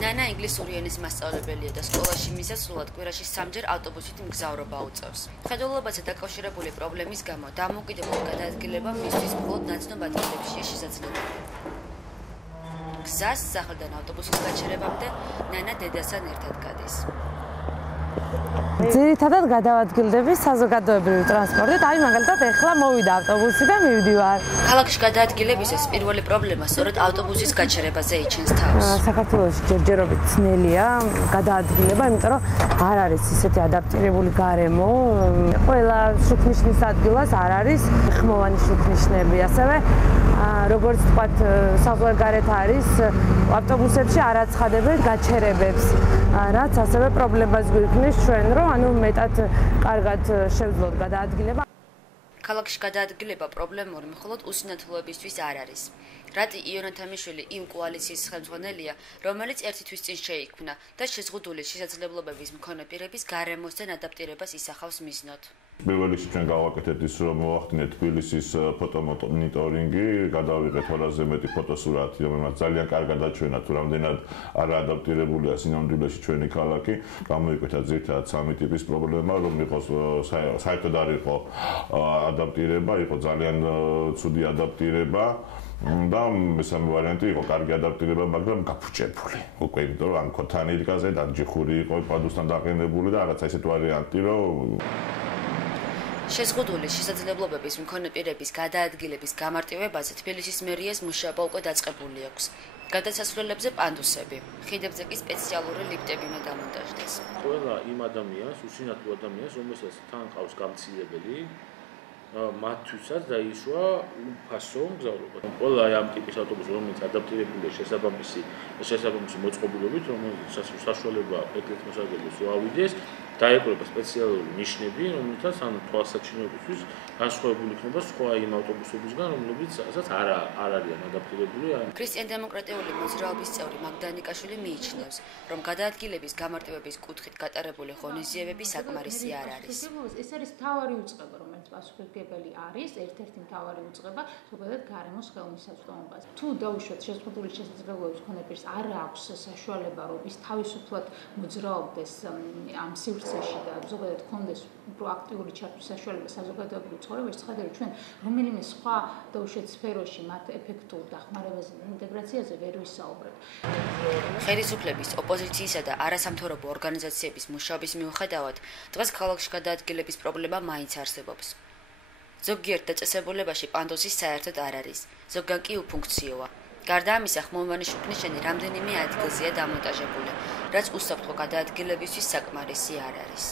ნანა ინგლისური ენის მასწავლებელია და სკოლაში მისას სულად კვირაში 3-ჯერ ავტობუსით მგზავრობა უწევს. Ხედულობაზე დაკავშირებული პრობლემის გამო დამოუკიდებელ გადაადგილება მისთვის მხოლოდ ნაცნობ ადგილებშია შესაძლებელი. გზას სახლიდან ავტობუსის გაჩერებამდე ნანა დედასთან ერთად გადის. ძირითადად გადავადგილდები საზოგადოებრივი ტრანსპორტით, მაგალითად ეხლა მოვიდა ავტობუსი და მივდივარ. ქალაქში გადაადგილებისას პირველი პრობლემა სწორედ ავტობუსის გაჩერებაზე იჩენს თავს. საქართველოში ჯერჯერობით ძნელია გადაადგილება, იმიტომ რომ არ არის ისეთი ადაპტირებული გარემო. ყველა შუქნიშნის ადგილას არ არის ხმოვანი შუქნიშნები, ასევე როგორც თქვათ, საზღვარგარეთ არის ავტობუსებში არ აცხადებენ გაჩერებებს, რაც ასევე პრობლემას გვიქმნის ჩვენ, რომ მეტად კარგად შევძლოთ გადაადგილება. ქალაქში გადაადგილება პრობლემური მხოლოდ უსინათლოებისთვის არ არის. რატი იონათამიშვილი იმ კოალიციის ხელმძღვანელია, რომელიც ერთი თვის წინ შეიქმნა და შეზღუდული შესაძლებლობების მქონე პირების გარემოსთან ადაპტირებას ისახავს მიზნოდ. პირველ რიგში ჩვენ გავაკეთეთ ის, რომ მოახდინეთ თბილისის ფოტომონიტორინგი, გადავიღეთ 200-ზე მეტი ფოტოსურათი, რომელმაც ძალიან კარგად აჩვენა თუ რამდენად არაადაპტირებულია სინამდვილეში ჩვენი ქალაქი. გამოიკვეთა ძირითადად 3 ტიპის პრობლემა, რომ იყოს საერთოდ არ იყო ადაპტირება, იყო ძალიან ცუდი ადაპტირება. და მესამე ვარიანტი იყო კარგი ადაპტირება, მაგრამ გაფუჭებული. უკვე იმიტომ რომ ან ქოთანი იდგაზე და ჯიხური იყო პადუსთან დაყენებული და რაღაცა ისეთ ვარიანტი, რომ შეზღუდული შესაძლებლობების მქონე პირების გადაადგილების გამარტივებაზე თბილისის მერიას მუშაობა უკვე დაწყებული აქვს. გადასასვლელებზე პანდუსები, ხიდებზე კი სპეციალური ლიფტები უნდა დამონტაჟდეს. ყველა იმ ადამიანს, უსინათლო ადამიანს, რომელსაც თან ყავს გამცირებელი, მათთვისაც დაიშვა უფასო მგზავრობა. ყველა ამ ტიპის ავტობუსი, რომელიც ადაპტირებულია შესაბამისი მოწყობილობით, რომელიც საშუალება ეკლის მოსაგებებს უავიდეს, დაეკრება სპეციალური ნიშნები, რომელთაც ან თვალსაჩინოებისთვის განსხვავებული იქნება სხვა იმ ავტობუსებისგან, რომლებიცაც არ არიან ადაპტირებული. ქრისტიან-დემოკრატიული მოძრაობის წევრი მაგდანიკაშვილი მიიჩნევს, რომ გადაადგილების გამარტივების კუთხით გატარებული ღონისძიებები საკმარისი არ არის. ეს არის მთავარი უწყება, რომელიც პასუხისმგებელი არის, ერთ-ერთი მთავარი უწყება, ზოგადად გარემოს ხელმისაწვდომობას. თუ დაუშვათ შეზღუდული შესაძლებლობების მქონე პირს არ აქვს საშუალება, რომ ის თავისუფლად მოძრაობდეს ამ სივრცეში და ზოგადად ჰქონდეს უფრო აქტიური ჩართვის საშუალება საზოგადოებრივ ცხოვრებაში, ხედავთ ჩვენ რომელიმე სხვა დაუშვათ სფეროში მათ ეფექტურ დახმარებაზე და ინტეგრაციაზე ვერ ვისაუბრებთ. ხელისუფლების, ოპოზიციისა და არასამთავრობო ორგანიზაციების მუშაობის მიუხედავად, დღეს ქალაქში გადაადგილების პრობლემა მაინც არსებობს. ზოგიერთ დაწესებულებაში პანდუსი საერთოდ არ არის, ზოგან კი უფუნქციოა. გარდა ამისა, ხმოვანი შუქნიშნები რამდენიმე ადგილზეა დამონტაჟებული, რაც უსაფრთხო გადაადგილებისთვის საკმარისი არ არის.